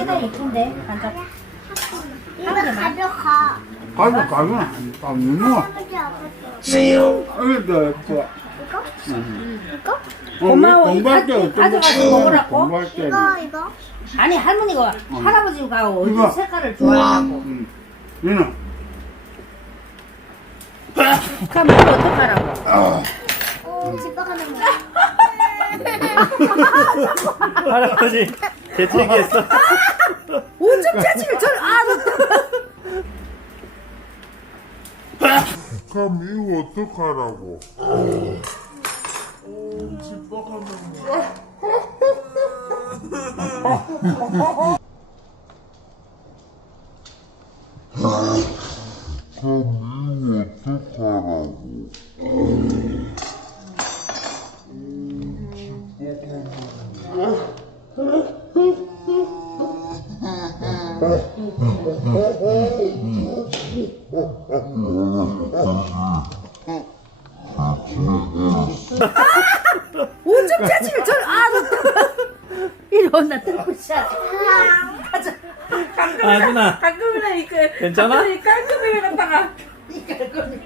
얘가 이쁜데 반짝. 이거 가져가. 가면 안 돼. 아버지 아버지. 이거 이거? 고마워. 공부할 때 이 가져가서 먹으라고? 공부할 때. 이거? 아니 할머니가 할아버지가 어디 이거. 색깔을 좋아하고. 얘는 그럼 뭘 어떡하라고? 집에 가는 거. 할아버지 재채기했어. 오줌 채집을 그럼 이거 어떡하라고? 그럼 이거 어떡하라고? 오줌 채집을 이리 온나 들고 시작. 가자. 아준아 가끔이나 이렇게 괜찮아? 깔끔하게 갖다가 이 깔끔해.